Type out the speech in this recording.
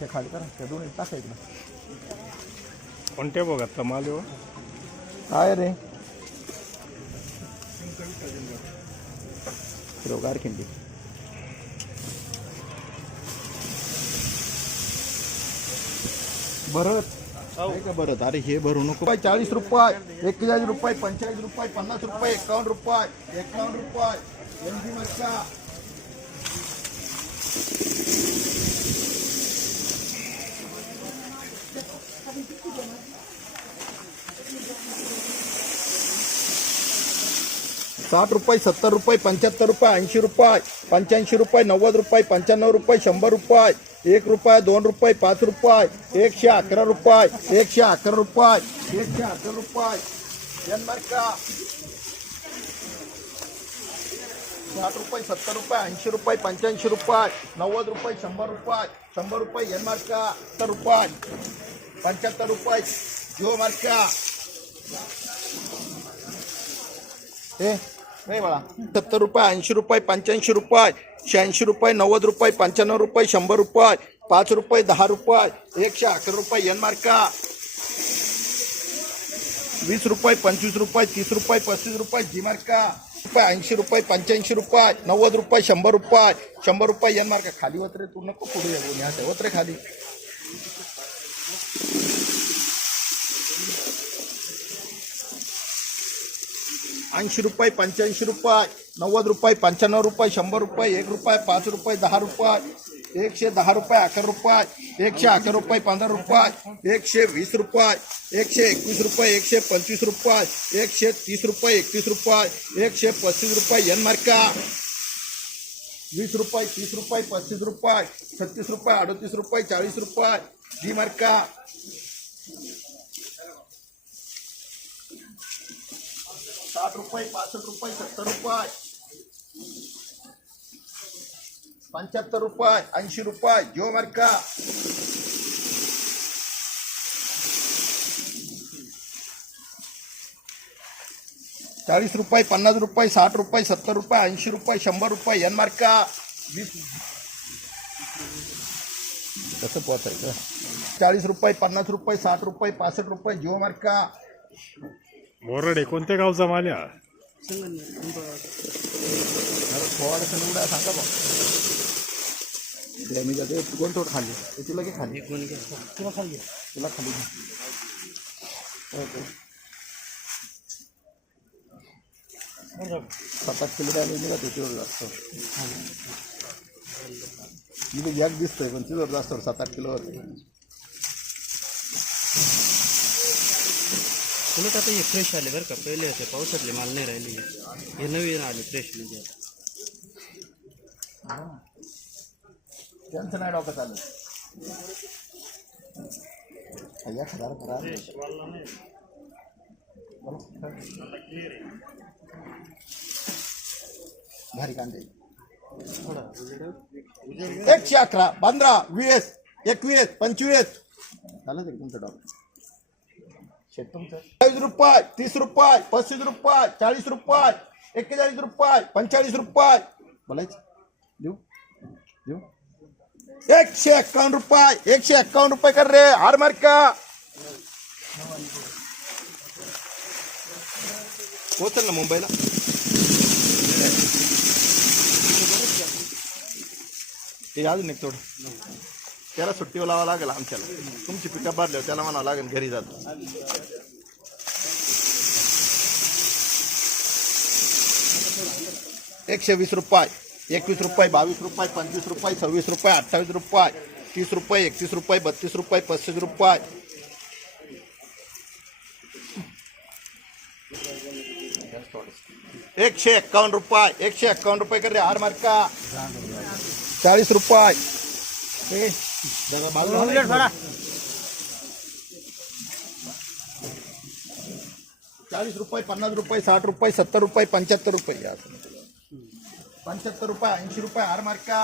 ते खाली करा त्या दोन्ही टाकायचं कोणत्या बघा माल हो काय रे। हिरवगार खिंडी। भरत। का भरत अरे हे भरू नको चाळीस रुपये एक्केचाळीस रुपये पंचेचाळीस रुपये पन्नास रुपये एकावन्न रुपये एकावन्न रुपये एम जी मटका साठ रुपये, सत्तर रुपये, पंच्याहत्तर रुपये, ऐंशी रुपये, पंच्याऐंशी रुपये, नव्वद रुपये, पंच्याण्णव रुपये, शंभर रुपये, एक रुपये, दोन रुपये, पाच रुपये, एकशे अकरा रुपये, एकशे अकरा रुपये, एकशे अकरा रुपये. साठ रुपये, सत्तर रुपये, ऐंशी रुपये, पंच्याऐंशी रुपये, नव्वद रुपये, शंभर रुपये. शंभर रुपये यनमार्का सत्तर रुपये. पंच्याहत्तर रुपये. जिओ मार्का ए नाही बाळा. सत्तर रुपये ऐंशी रुपये पंच्याऐंशी रुपये शहाऐंशी रुपये नव्वद रुपये पंच्याण्णव रुपये शंभर रुपये पाच रुपये दहा रुपये एकशे अकरा रुपये एन मार्का. वीस रुपये पंचवीस रुपये तीस रुपये पस्तीस रुपये जी मार्का. रुपये ऐंशी रुपये पंच्याऐंशी रुपये नव्वद रुपये शंभर रुपये शंभर रुपये एन मार्का. खाली वत्रे तू नको पुढे या ह्या खाली. ऐंशी रुपये, पंच्याऐंशी रुपये, नव्वद रुपये, पंच्याण्णव रुपये, शंभर रुपये, एक रुपये, पाच रुपये, दहा रुपये, एकशे दहा रुपये, अकरा रुपये, एकशे अकरा रुपये, पंधरा रुपये, एकशे वीस रुपये, एकशे एकवीस रुपये, एकशे पंचवीस रुपये, एकशे तीस रुपये, एकतीस रुपये, एकशे पस्तीस रुपये, एन मार्का. वीस रुपये, तीस रुपये, पस्तीस रुपये, छत्तीस रुपये, अडतीस रुपये, चाळीस रुपये, डी मार्का. साठ रुपये, पासष्ट रुपये, सत्तर रुपये। पंच्याहत्तर रुपये, ऐंशी रुपये जिओ मार्का चाळीस रुपये, पन्नास रुपये, साठ रुपये, सत्तर रुपये, ऐंशी रुपये, शंभर रुपये, एन मार्का वीस कसं पोचायचं चाळीस रुपये, पन्नास रुपये, साठ रुपये, पासष्ट रुपये जिओ मार्का बोरडे कोणत्या गावचा माल या अरे थोडासा निवडा सांगा बा. मी जाते कोण थोडं खाली? ते तुला घे खाली तुला खाली घे. तुला खाली घे. ओके. सात आठ किलो द्यायला निघा त्याच्यावर जास्त. इथे एक दिसतंय पण तिथं जास्त सात आठ किलोवर उलट आता हे फ्रेश आले बरं का. पहिले होते पावसातले माल नाही राहिले हे. नवीन आले फ्रेश म्हणजे त्यांचं नाही डोकं चालत एक हज़ार भारी कांदे. एकशे अकरा पंधरा वीस एकवीस पंचवीस. झालं तुमचं डॉक्टर रुपये, तीस रुपये, पस्तीस रुपये रुपये रुपये रुपये। एकशे एक्कावन्न रुपये, एकशे रुपये कर रे, हार मार का? ना मुंबईला? त्याला सुट्टीवर लावा लागेल आमच्याला. तुमची पिकअप भरल्यावर त्याला म्हणावं लागेल घरी जातो एकशे वीस रुपये एकवीस रुपये बावीस रुपये पंचवीस रुपये सव्वीस रुपये अठ्ठावीस रुपये तीस रुपये एकतीस रुपये बत्तीस रुपये पस्तीस रुपये. एकशे एक्कावन्न रुपये एकशे एक्कावन्न रुपये कर रे हार मार्का चाळीस रुपये. हे जरा बाजूला चाळीस रुपये, पन्नास रुपये, साठ रुपये, सत्तर रुपये, पंच्याहत्तर रुपये पंचहत्तर रुपये, ऐंशी रुपये आर मार्का